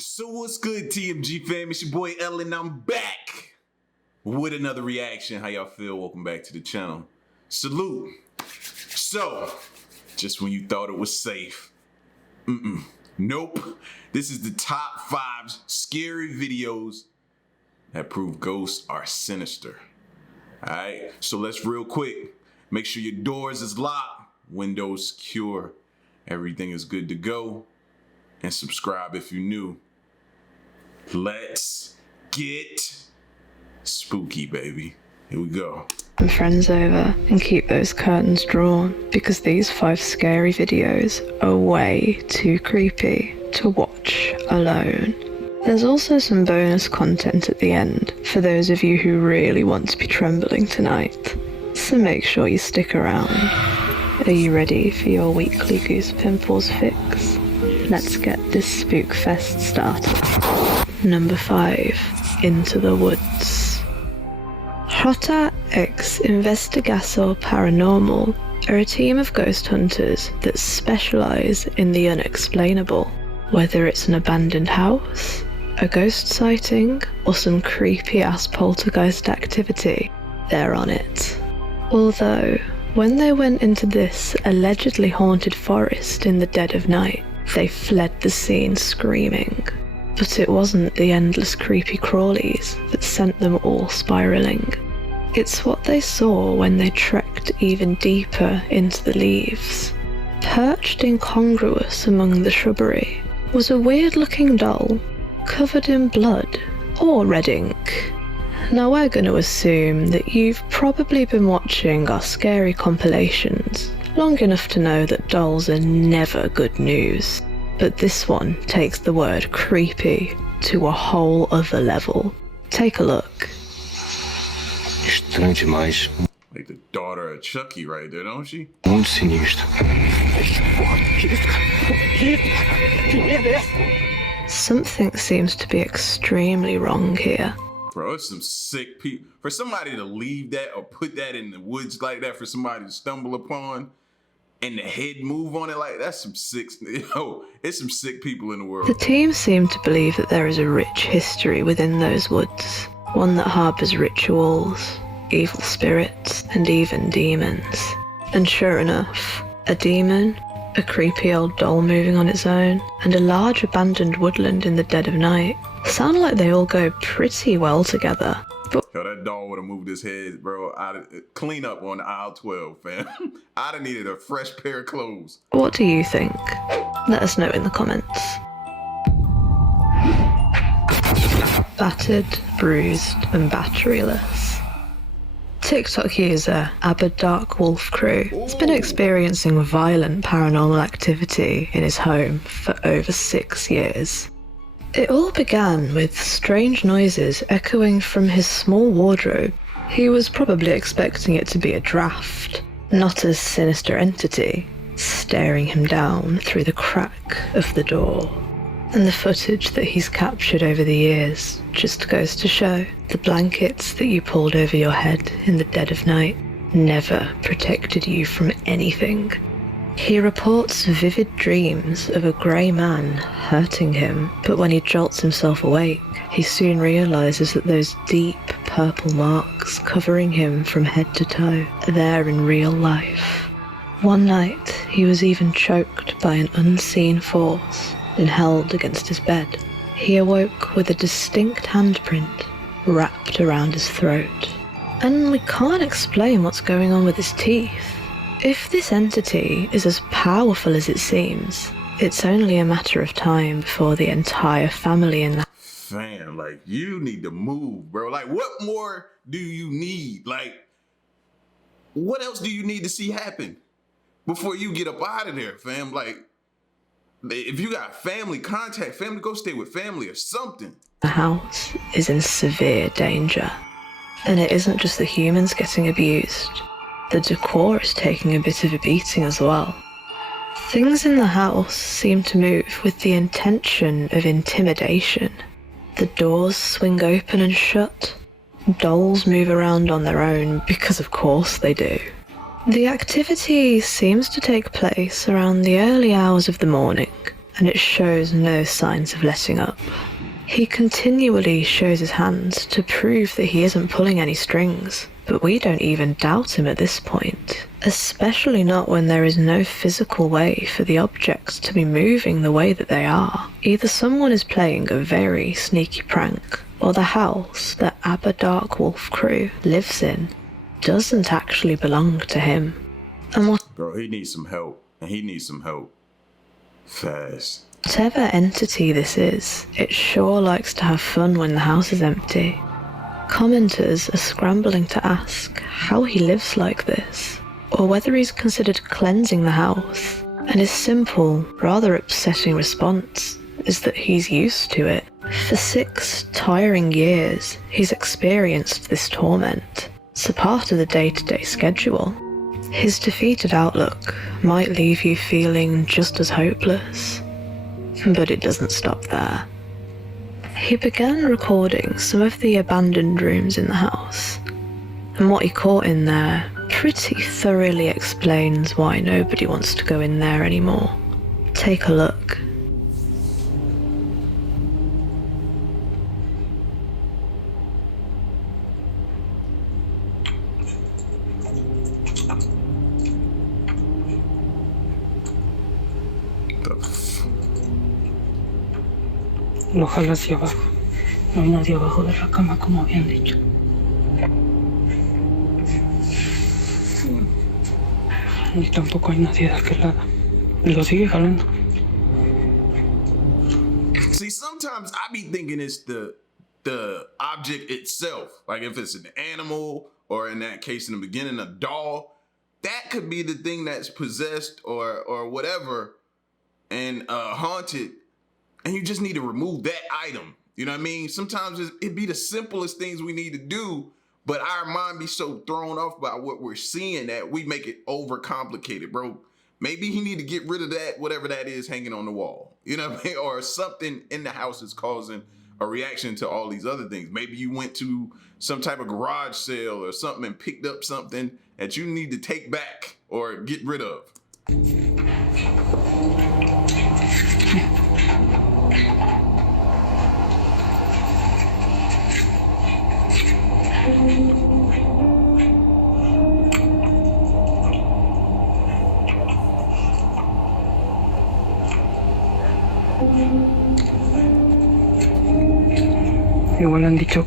So what's good, TMG fam? It's your boy Ellen. I'm back with another reaction. How y'all feel? Welcome back to the channel. Salute. So, just when you thought it was safe, nope. This is the top 5 scary videos that prove ghosts are sinister. Alright, so let's real quick. Make sure your doors is locked, windows secure, everything is good to go, and subscribe if you're new. Let's get spooky, baby. Here we go. And friends over and keep those curtains drawn, because these 5 scary videos are way too creepy to watch alone. There's also some bonus content at the end for those of you who really want to be trembling tonight, so make sure you stick around. Are you ready for your weekly goose pimples fix? Let's get this spook fest started. Number 5. Into the Woods. Rota X Investigação Paranormal are a team of ghost hunters that specialise in the unexplainable. Whether it's an abandoned house, a ghost sighting, or some creepy-ass poltergeist activity, they're on it. Although, when they went into this allegedly haunted forest in the dead of night, they fled the scene screaming. But it wasn't the endless creepy crawlies that sent them all spiralling. It's what they saw when they trekked even deeper into the leaves. Perched incongruous among the shrubbery was a weird-looking doll, covered in blood or red ink. Now we're going to assume that you've probably been watching our scary compilations long enough to know that dolls are never good news. But this one takes the word creepy to a whole other level. Take a look. Estranho demais. Like the daughter of Chucky right there, don't she? Muito sinistro. Something seems to be extremely wrong here. Bro, it's some sick people. For somebody to leave that or put that in the woods like that for somebody to stumble upon and the head move on it like that's some sick, it's some sick people in the world. The team seem to believe that there is a rich history within those woods, one that harbours rituals, evil spirits, and even demons. And sure enough, a demon, a creepy old doll moving on its own, and a large abandoned woodland in the dead of night sound like they all go pretty well together. But yo, that doll would have moved his head, bro. Clean up on aisle 12, fam. I'd have needed a fresh pair of clothes. what do you think? Let us know in the comments. Battered, bruised, and batteryless. TikTok user Dark Wolf Crew has been experiencing violent paranormal activity in his home for over 6 years. It all began with strange noises echoing from his small wardrobe. He was probably expecting it to be a draft, not a sinister entity, staring him down through the crack of the door. And the footage that he's captured over the years just goes to show the blankets that you pulled over your head in the dead of night never protected you from anything. He reports vivid dreams of a grey man hurting him, but when he jolts himself awake, he soon realises that those deep purple marks covering him from head to toe are there in real life. One night, he was even choked by an unseen force and held against his bed. He awoke with a distinct handprint wrapped around his throat. And we can't explain what's going on with his teeth. If this entity is as powerful as it seems, it's only a matter of time before the entire family in the Fam, like, you need to move, bro. Like, what more do you need? Like, what else do you need to see happen before you get up out of there, fam? Like, if you got family, contact family, go stay with family or something. The house is in severe danger. And it isn't just the humans getting abused. The decor is taking a bit of a beating as well. Things in the house seem to move with the intention of intimidation. The doors swing open and shut. Dolls move around on their own, because of course they do. The activity seems to take place around the early hours of the morning, and it shows no signs of letting up. He continually shows his hands to prove that he isn't pulling any strings, but we don't even doubt him at this point, especially not when there is no physical way for the objects to be moving the way that they are. Either someone is playing a very sneaky prank, or the house that Abba Darkwolf crew lives in doesn't actually belong to him. And Bro, he needs some help, and he needs some help fast. whatever entity this is, it sure likes to have fun when the house is empty. Commenters are scrambling to ask how he lives like this, or whether he's considered cleansing the house, and his simple, rather upsetting response is that he's used to it. For 6 tiring years, he's experienced this torment. It's a part of the day-to-day schedule. His defeated outlook might leave you feeling just as hopeless, but it doesn't stop there. He began recording some of the abandoned rooms in the house, and what he caught in there pretty thoroughly explains why nobody wants to go in there anymore. Take a look. Lo jala hacia abajo, no nadie abajo de la cama como habían dicho. Y tampoco hay nadie de aquel lado. Lo sigue jalando. See, sometimes I be thinking it's the object itself. Like if it's an animal, or in that case in the beginning, a doll, that could be the thing that's possessed or whatever and haunted. And you just need to remove that item. You know what I mean? Sometimes it'd be the simplest things we need to do, but our mind be so thrown off by what we're seeing that we make it overcomplicated, bro. Maybe he need to get rid of that, whatever that is hanging on the wall. You know what I mean? Or something in the house is causing a reaction to all these other things. Maybe you went to some type of garage sale or something and picked up something that you need to take back or get rid of. Igual han dicho.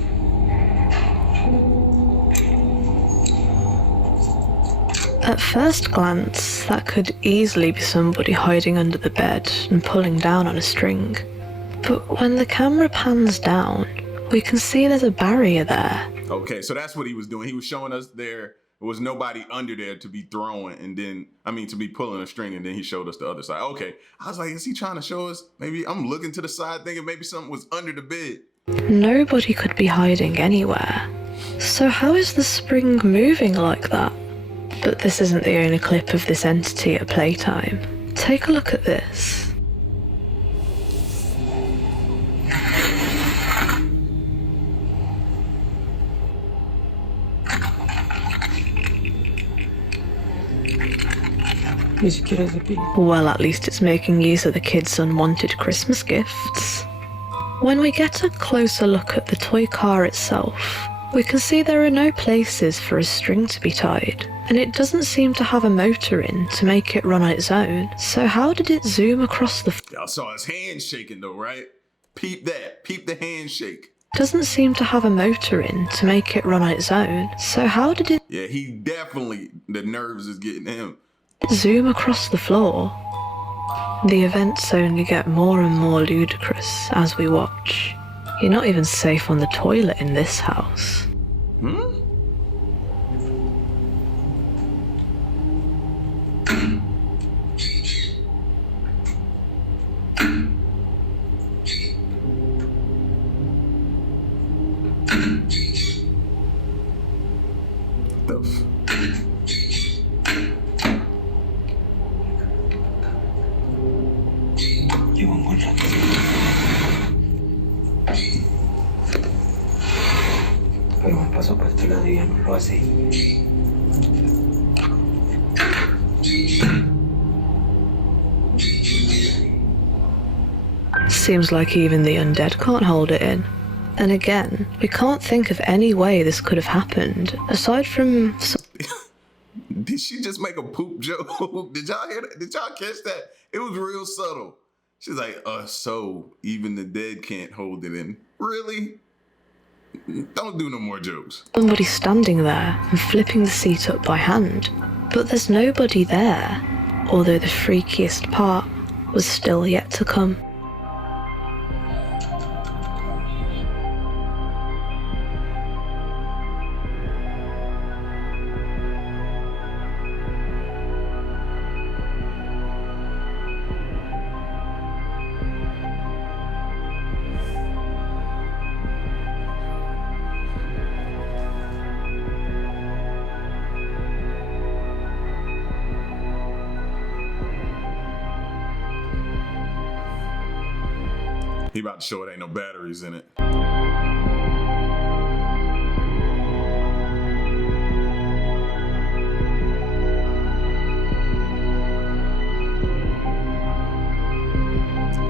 At first glance, that could easily be somebody hiding under the bed and pulling down on a string. But when the camera pans down, we can see there's a barrier there. Okay, so that's what he was doing. He was showing us there was nobody under there to be throwing and then, to be pulling a string, and then he showed us the other side. Okay, I was like, is he trying to show us? Maybe I'm looking to the side thinking maybe something was under the bed. Nobody could be hiding anywhere. So how is the spring moving like that? But this isn't the only clip of this entity at playtime. Take a look at this. Ni siquiera es de pila. Well, at least it's making use of the kids' unwanted Christmas gifts. When we get a closer look at the toy car itself, we can see there are no places for a string to be tied, and it doesn't seem to have a motor in to make it run on its own. So how did it zoom across the Y'all saw his hand shaking though, right? Peep that. Peep the handshake. Doesn't seem to have a motor in to make it run on its own. So how did it Yeah, he definitely, the nerves is getting him. zoom across the floor? The events only get more and more ludicrous as we watch. You're not even safe on the toilet in this house. Llevo un buen rato. Pero me paso por este lado y ya no lo hace. Seems like even the undead can't hold it in. And again, we can't think of any way this could have happened, aside from... Did she just make a poop joke? Did y'all hear that? Did y'all catch that? It was real subtle. She's like, so even the dead can't hold it in. Really? Don't do no more jokes. Somebody standing there and flipping the seat up by hand. But there's nobody there, although the freakiest part was still yet to come. He about to show it ain't no batteries in it.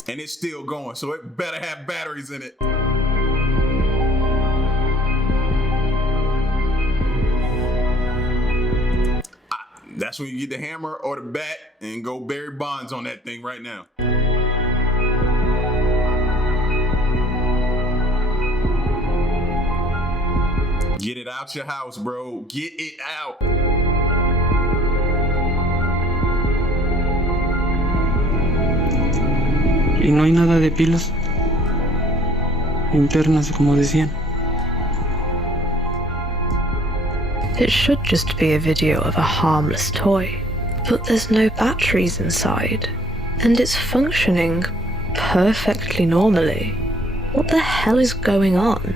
And it's still going, so it better have batteries in it. That's when you get the hammer or the bat and go Barry Bonds on that thing right now. Get it out your house, bro. Get it out. Y no hay nada de pilas internas, como decían. It should just be a video of a harmless toy, but there's no batteries inside, and it's functioning perfectly normally. What the hell is going on?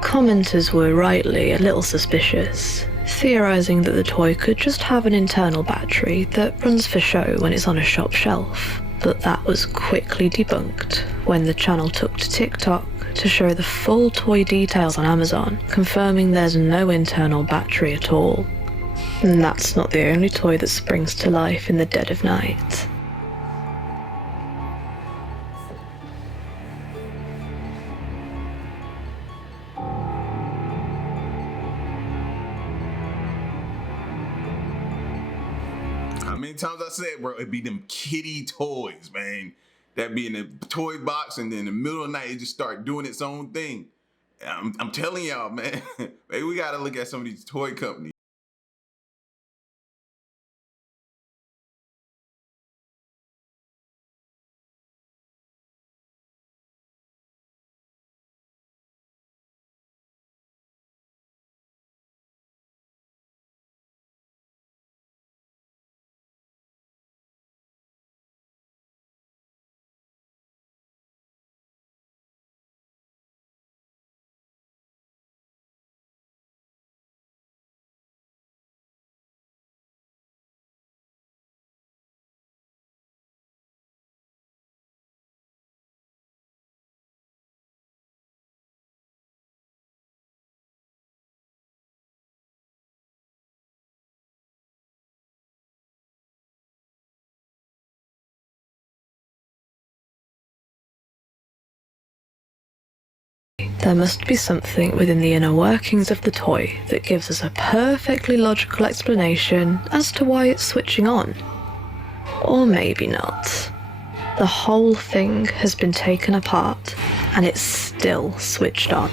Commenters were rightly a little suspicious, theorising that the toy could just have an internal battery that runs for show when it's on a shop shelf. But that was quickly debunked when the channel took to TikTok to show the full toy details on Amazon, confirming there's no internal battery at all. And that's not the only toy that springs to life in the dead of night. How many times I said, bro, it'd be them kitty toys, man. That'd be in the toy box, and then in the middle of the night, it just start doing its own thing. I'm telling y'all, man, maybe we gotta look at some of these toy companies. There must be something within the inner workings of the toy that gives us a perfectly logical explanation as to why it's switching on. Or maybe not. The whole thing has been taken apart and it's still switched on.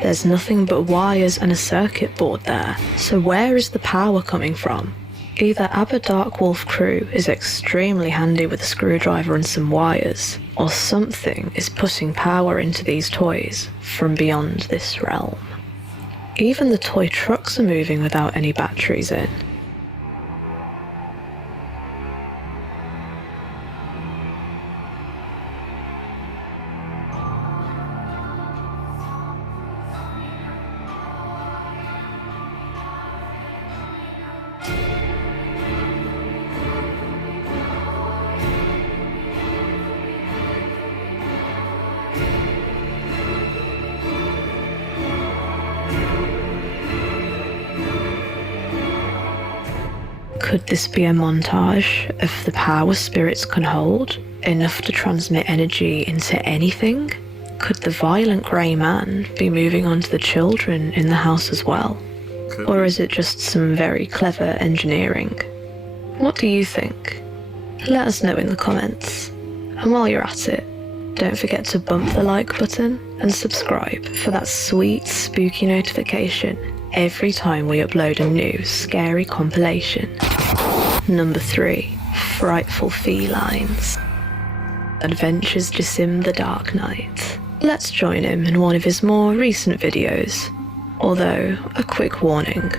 There's nothing but wires and a circuit board there, so where is the power coming from? Either Abba Darkwolf crew is extremely handy with a screwdriver and some wires, or something is putting power into these toys from beyond this realm. Even the toy trucks are moving without any batteries in. Could this be a montage of the power spirits can hold? Enough to transmit energy into anything? Could the violent grey man be moving on to the children in the house as well? Or is it just some very clever engineering? What do you think? Let us know in the comments. And while you're at it, don't forget to bump the like button and subscribe for that sweet, spooky notification every time we upload a new scary compilation. Number 3. Frightful felines. Adventures Jasim the Dark Knight. Let's join him in one of his more recent videos. Although, a quick warning,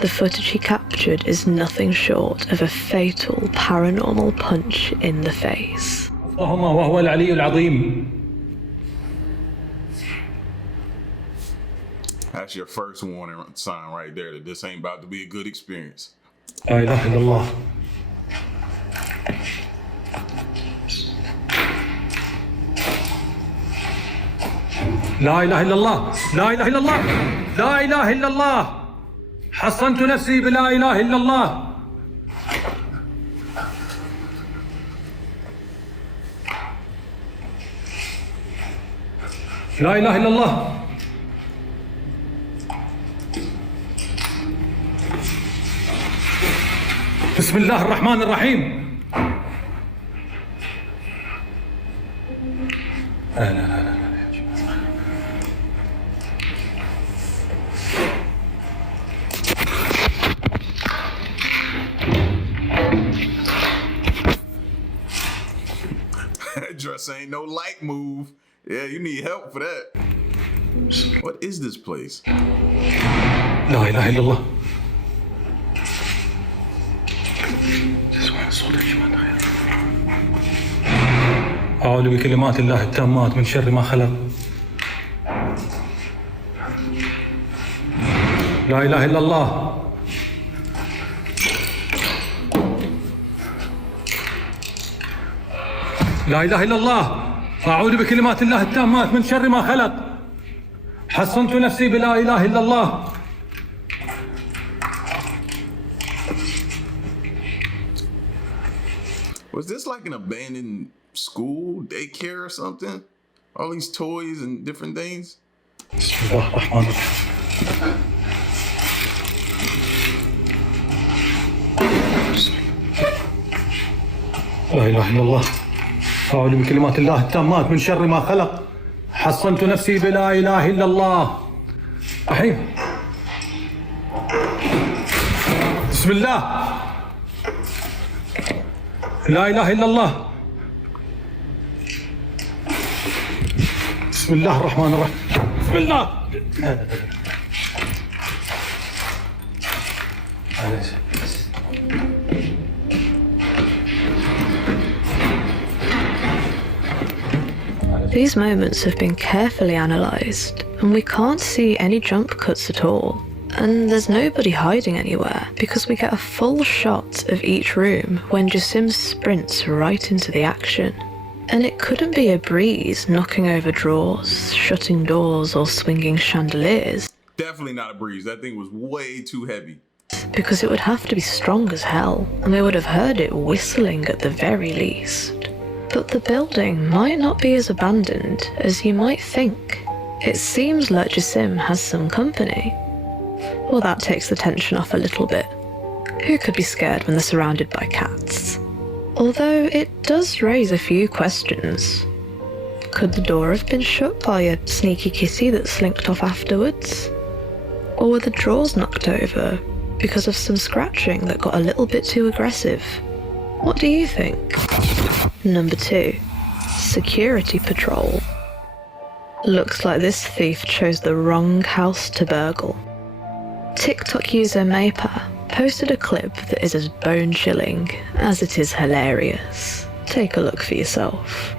the footage he captured is nothing short of a fatal paranormal punch in the face. That's your first warning sign right there that this ain't about to be a good experience. لا إله إلا الله. لا إله إلا الله. لا إله إلا الله. لا إله إلا الله. حصنت نفسي بلا إله إلا الله. لا إله إلا الله. بسم الله الرحمن الرحيم. لا لا لا لا. That dress ain't no light move. Yeah, you need help for that. What is this place? لا إله إلا الله. أعوذ بكلمات الله التامات من شر ما خلق. لا إله إلا الله. لا إله إلا الله. أعوذ بكلمات الله التامات من شر ما خلق. حصنت نفسي بلا إله إلا الله. Was this like an abandoned school, daycare or something? All these toys and different things? بسم الله الرحمن الرحيم. لا إله إلا الله. أعوذ بكلمات الله التامات من شر ما خلق. حصنت نفسي بلا إله إلا الله. الحين بسم الله. لا إله إلا الله. بسم الله الرحمن الرحيم. بسم الله. These moments have been carefully analysed, and we can't see any jump cuts at all. And there's nobody hiding anywhere, because we get a full shot of each room when Jasim sprints right into the action. And it couldn't be a breeze knocking over drawers, shutting doors, or swinging chandeliers. Definitely not a breeze. That thing was way too heavy. Because it would have to be strong as hell, and we would have heard it whistling at the very least. But the building might not be as abandoned as you might think. It seems like Jasim has some company. Well, that takes the tension off a little bit. Who could be scared when they're surrounded by cats? Although it does raise a few questions. Could the door have been shut by a sneaky kitty that slinked off afterwards? Or were the drawers knocked over because of some scratching that got a little bit too aggressive? What do you think? Number 2. Security patrol. Looks like this thief chose the wrong house to burgle. TikTok user Maypa posted a clip that is as bone-chilling as it is hilarious. Take a look for yourself.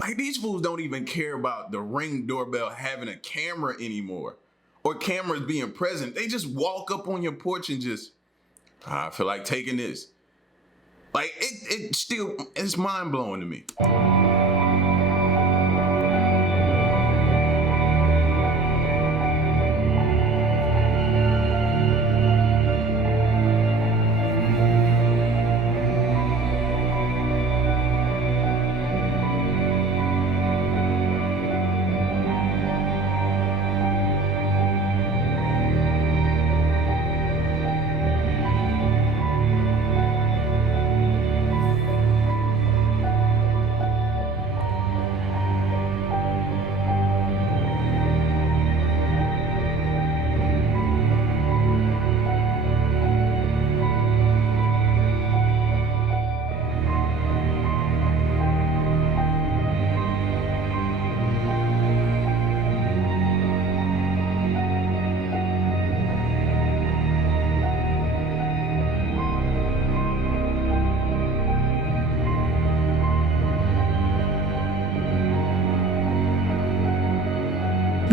Like, these fools don't even care about the Ring doorbell having a camera anymore, or cameras being present. They just walk up on your porch and just, I feel like taking this. Like, it's mind-blowing to me.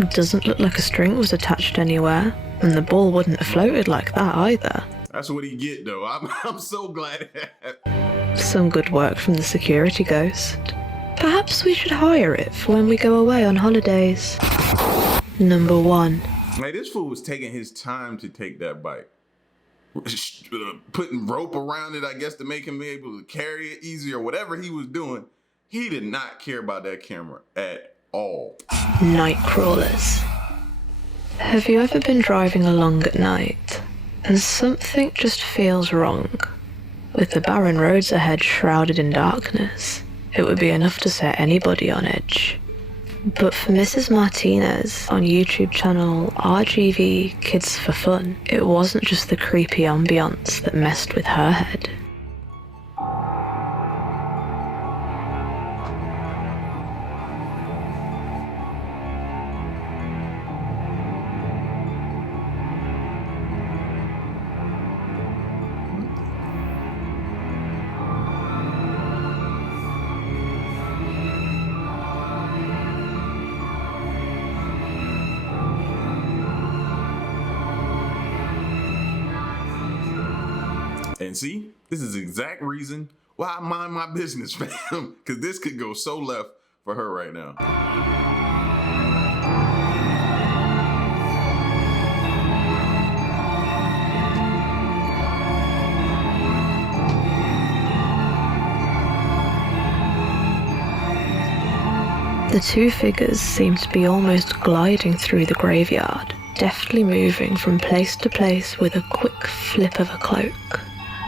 It doesn't look like a string was attached anywhere, and the ball wouldn't have floated like that either. That's what he get though. I'm so glad it happened. Some good work from the security ghost. Perhaps we should hire it for when we go away on holidays. Number 1. Like, this fool was taking his time to take that bite. Putting rope around it, I guess, to make him be able to carry it easier, whatever he was doing. He did not care about that camera at all. Night crawlers. Have you ever been driving along at night and something just feels wrong? With the barren roads ahead shrouded in darkness, it would be enough to set anybody on edge. But for Mrs. Martinez on YouTube channel RGV Kids for Fun, it wasn't just the creepy ambience that messed with her head. And see, this is the exact reason why I mind my business, fam. Because this could go so left for her right now. The two figures seem to be almost gliding through the graveyard, deftly moving from place to place with a quick flip of a cloak.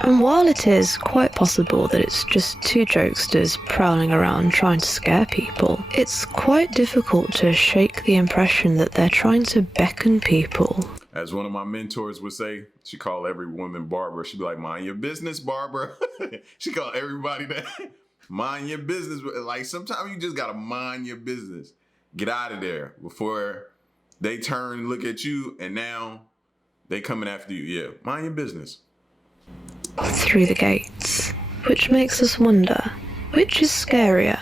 And while it is quite possible that it's just two jokesters prowling around trying to scare people, it's quite difficult to shake the impression that they're trying to beckon people. As one of my mentors would say, she called every woman Barbara. She'd be like, mind your business, Barbara. She called everybody that. Mind your business. Like, sometimes you just gotta mind your business. Get out of there before they turn and look at you and now they coming after you. Yeah, mind your business. Through the gates, which makes us wonder, which is scarier?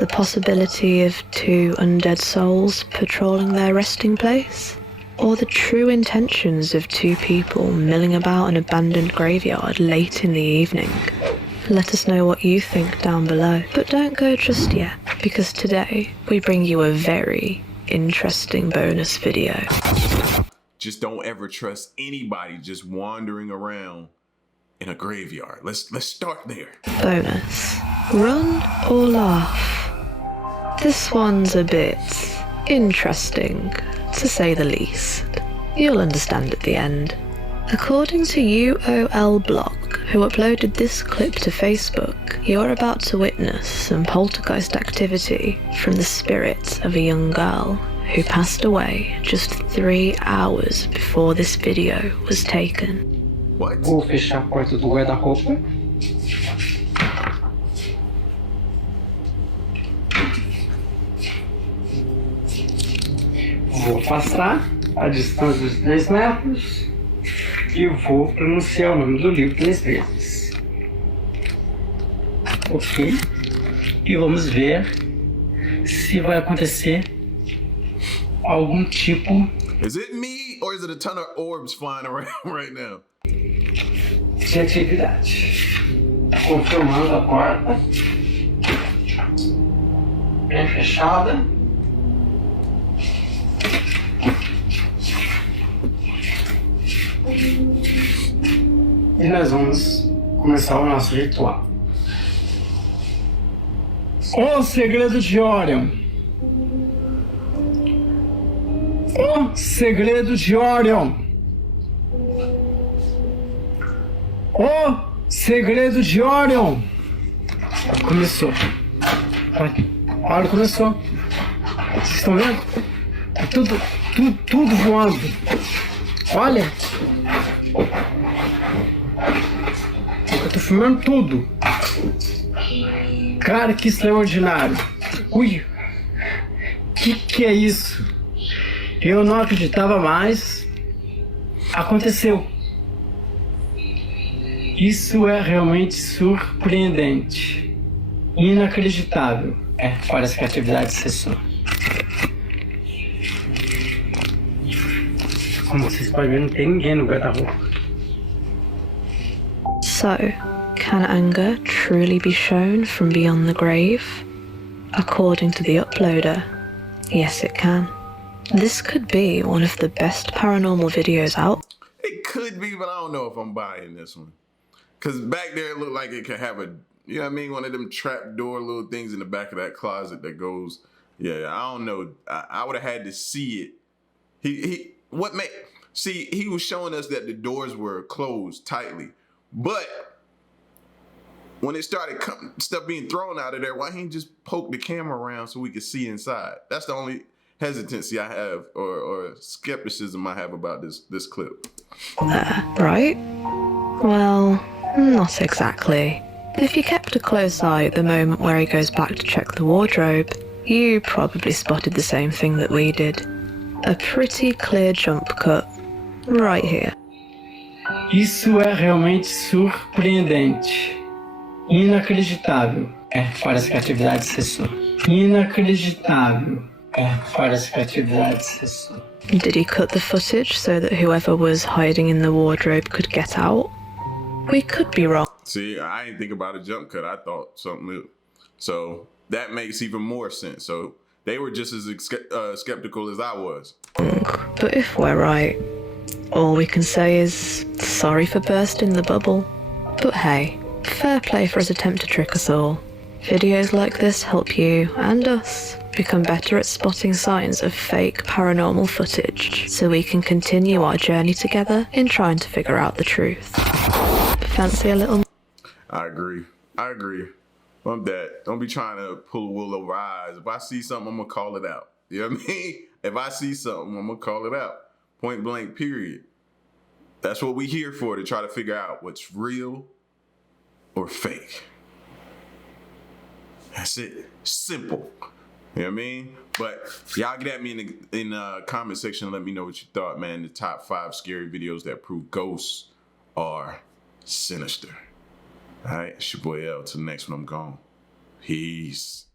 The possibility of two undead souls patrolling their resting place? Or the true intentions of two people milling about an abandoned graveyard late in the evening? Let us know what you think down below. But don't go just yet, because today we bring you a very interesting bonus video. Just don't ever trust anybody just wandering around in a graveyard. Let's start there. Bonus. Run or laugh? This one's a bit interesting, to say the least. You'll understand at the end. According to UOL Blog, who uploaded this clip to Facebook, you're about to witness some poltergeist activity from the spirit of a young girl who passed away just 3 hours before this video was taken. What? Vou fechar a porta do guarda-roupa. Vou afastar a distância dos 3 metros e vou pronunciar o nome do livro 3 vezes. Ok? E vamos ver se vai acontecer algum tipo Is it me or is it a ton of orbs flying around right now? de atividade. Confirmando a porta. Bem fechada. E nós vamos começar o nosso ritual. O segredo de Orion. O segredo de Orion. O segredo de Orion. Começou. Olha, começou. Vocês estão vendo? É tudo voando. Olha. Eu tô filmando tudo. Cara, que extraordinário. Ui. Que é isso? Eu não acreditava mais. Aconteceu. Isso é realmente surpreendente. Inacreditável. Parece que a atividade cessou. Como vocês podem ver, não tem ninguém no guarda-roupa. So, can anger truly be shown from beyond the grave? According to the uploader, yes it can. This could be one of the best paranormal videos out. It could be, but I don't know if I'm buying this one. Because back there it looked like it could have a, you know what I mean? One of them trap door little things in the back of that closet that goes, yeah, I don't know. I would have had to see it. He was showing us that the doors were closed tightly. But when it started stuff being thrown out of there, why he just poke the camera around so we could see inside? That's the only hesitancy I have or skepticism I have about this clip. Right? Well, not exactly. If you kept a close eye at the moment where he goes back to check the wardrobe, you probably spotted the same thing that we did. A pretty clear jump cut, right here. Isso é realmente surpreendente. Inacreditável. Para as criatividades sessões. Inacreditável. Para as criatividades sessões. Did he cut the footage so that whoever was hiding in the wardrobe could get out? We could be wrong. See, I didn't think about a jump cut. I thought something new. So that makes even more sense. So they were just as skeptical as I was. But if we're right, all we can say is sorry for bursting the bubble. But hey, fair play for his attempt to trick us all. Videos like this help you and us become better at spotting signs of fake paranormal footage so we can continue our journey together in trying to figure out the truth. Fancy a little? I agree. I'm that. Don't be trying to pull wool over our eyes. If I see something, I'm going to call it out. You know what I mean? If I see something, I'm going to call it out. Point blank, period. That's what we here for, to try to figure out what's real or fake. That's it. Simple. You know what I mean? But y'all get at me in the comment section and let me know what you thought, man. The top 5 scary videos that prove ghosts are sinister. All right, it's your boy L. Till the next one, I'm gone. Peace.